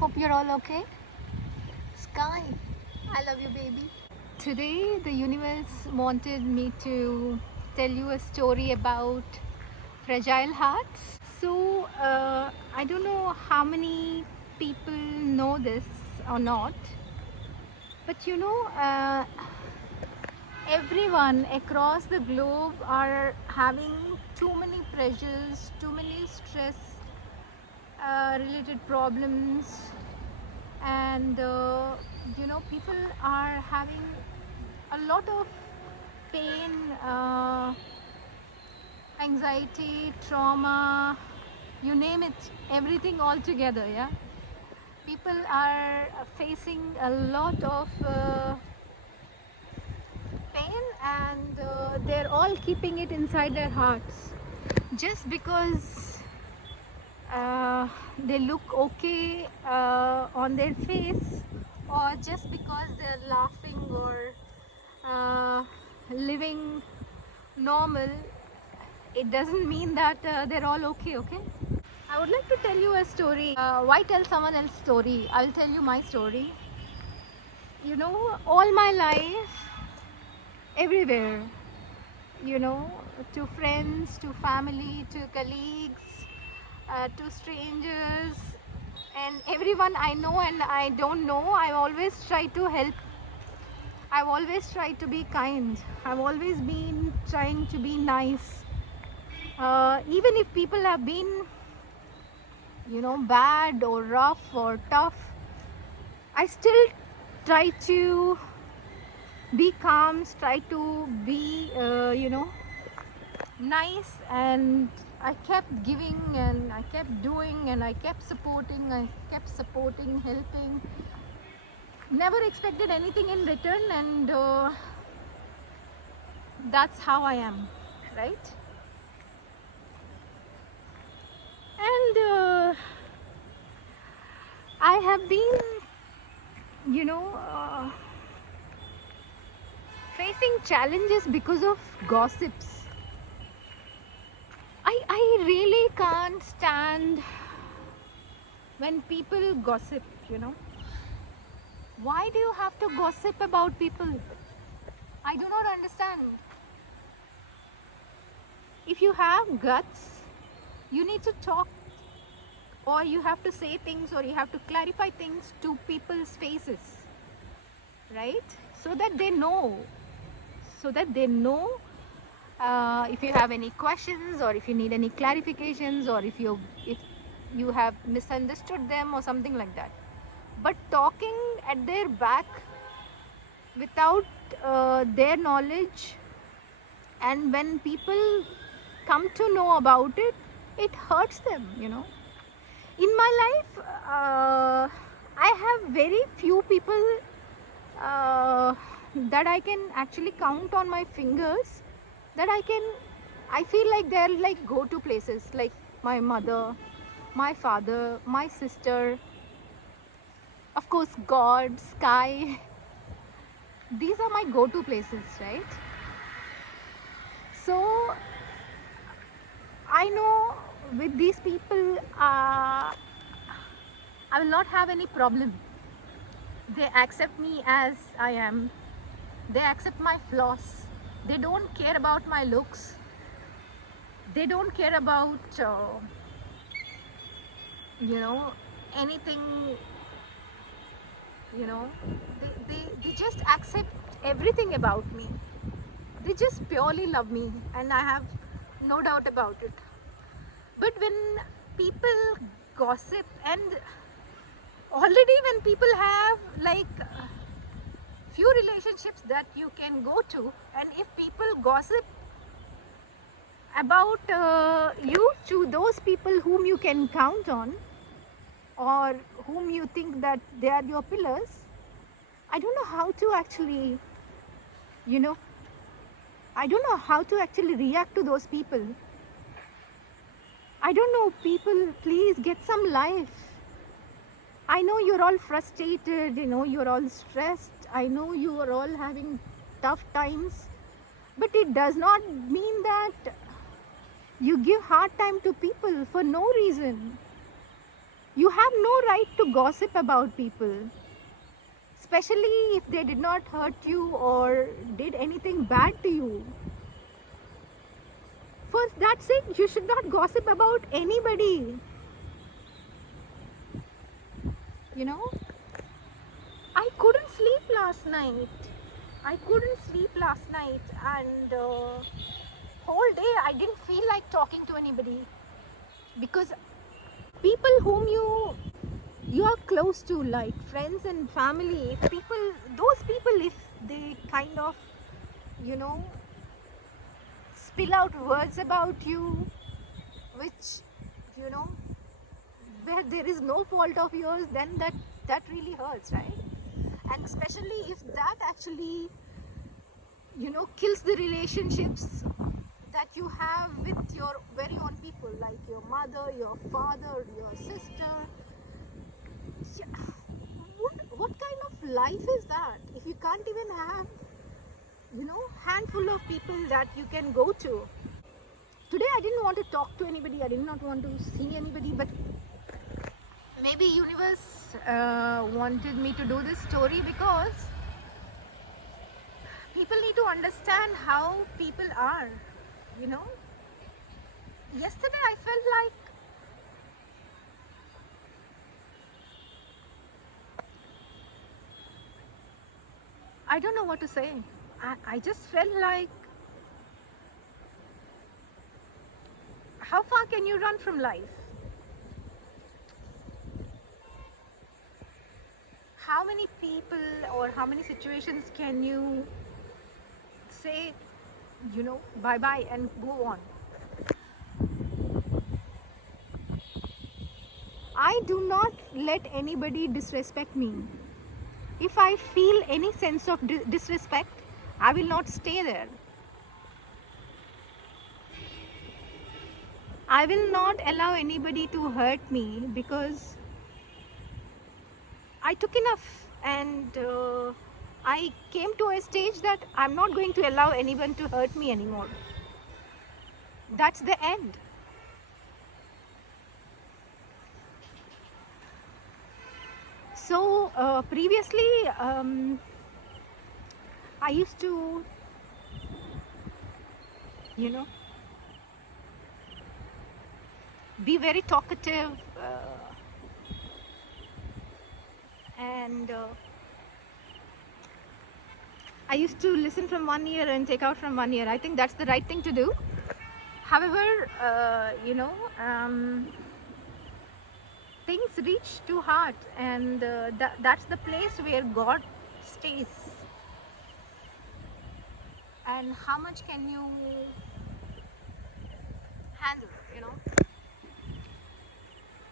Hope you're all okay. Sky, I love you, baby. Today, the universe wanted me to tell you a story about fragile hearts. So, I don't know how many people know this or not, but everyone across the globe are having too many pressures, too many stress related problems, and people are having a lot of pain, anxiety, trauma, you name it, everything all together. Yeah, people are facing a lot of pain, and they're all keeping it inside their hearts just because they look okay on their face, or just because they're laughing or living normal. It doesn't mean that they're all okay. I would like to tell you a story. Why tell someone else's story? I'll tell you my story. All my life, everywhere, to friends, to family, to colleagues, to strangers, and everyone I know and I don't know, I always try to help. I've always tried to be kind. I've always been trying to be nice. Even if people have been, bad or rough or tough, I still try to be calm, try to be, nice, and I kept giving, and I kept doing, and I kept supporting, helping. Never expected anything in return, and that's how I am, right? And I have been, facing challenges because of gossips. I really can't stand when people gossip. Why do you have to gossip about people? I do not understand. If you have guts, you need to talk, or you have to say things, or you have to clarify things to people's faces, right? So that they know. If you have any questions, or if you need any clarifications, or if you have misunderstood them or something like that. But talking at their back without their knowledge, and when people come to know about it, it hurts them. In my life, I have very few people that I can actually count on my fingers, that I feel like they're like go-to places, like my mother, my father, my sister, of course God, sky. These are my go-to places, right? So I know with these people, I will not have any problem. They accept me as I am. They accept my flaws. They don't care about my looks. They don't care about anything. They just accept everything about me. They just purely love me, and I have no doubt about it. But when people gossip, and already when people have like few relationships that you can go to, and if people gossip about you to those people whom you can count on, or whom you think that they are your pillars, I don't know how to actually, I don't know how to actually react to those people. I don't know, people, please get some life. I know you're all frustrated, you're all stressed. I know you are all having tough times, but it does not mean that you give hard time to people for no reason. You have no right to gossip about people, especially if they did not hurt you or did anything bad to you. For that sake, you should not gossip about anybody. You know, I couldn't sleep last night. I couldn't sleep last night, and whole day I didn't feel like talking to anybody, because people whom you are close to, like friends and family, if people, those people, if they kind of, you know, spill out words about you, which, you know, where there is no fault of yours, then that really hurts, right? And especially if that actually, you know, kills the relationships that you have with your very own people, like your mother, your father, your sister. Yeah, what kind of life is that if you can't even have, you know, handful of people that you can go to? Today I didn't want to talk to anybody, I did not want to see anybody, but maybe universe wanted me to do this story, because people need to understand how people are, you know. Yesterday I felt like, I don't know what to say. I just felt like, how far can you run from life? How many people or how many situations can you say, you know, bye bye and go on? I do not let anybody disrespect me. If I feel any sense of disrespect, I will not stay there. I will not allow anybody to hurt me, because I took enough, and I came to a stage that I'm not going to allow anyone to hurt me anymore. That's the end. So previously, I used to, you know, be very talkative, and I used to listen from one ear and take out from one ear. I think that's the right thing to do. However, you know, things reach to heart, and that's the place where God stays. And how much can you handle, you know?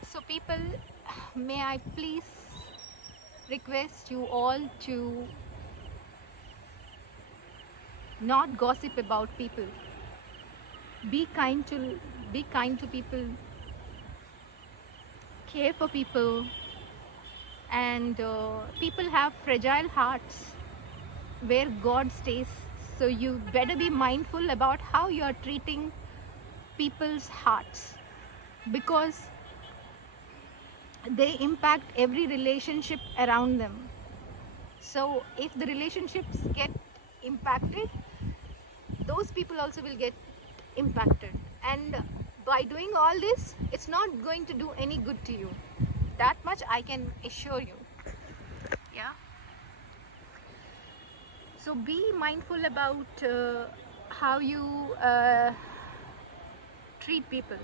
So people, may I please request you all to not gossip about people. Be kind to people, care for people, and people have fragile hearts where God stays. So you better be mindful about how you are treating people's hearts, because they impact every relationship around them. So if the relationships get impacted, those people also will get impacted. And by doing all this, it's not going to do any good to you. That much I can assure you. Yeah. So be mindful about how you treat people.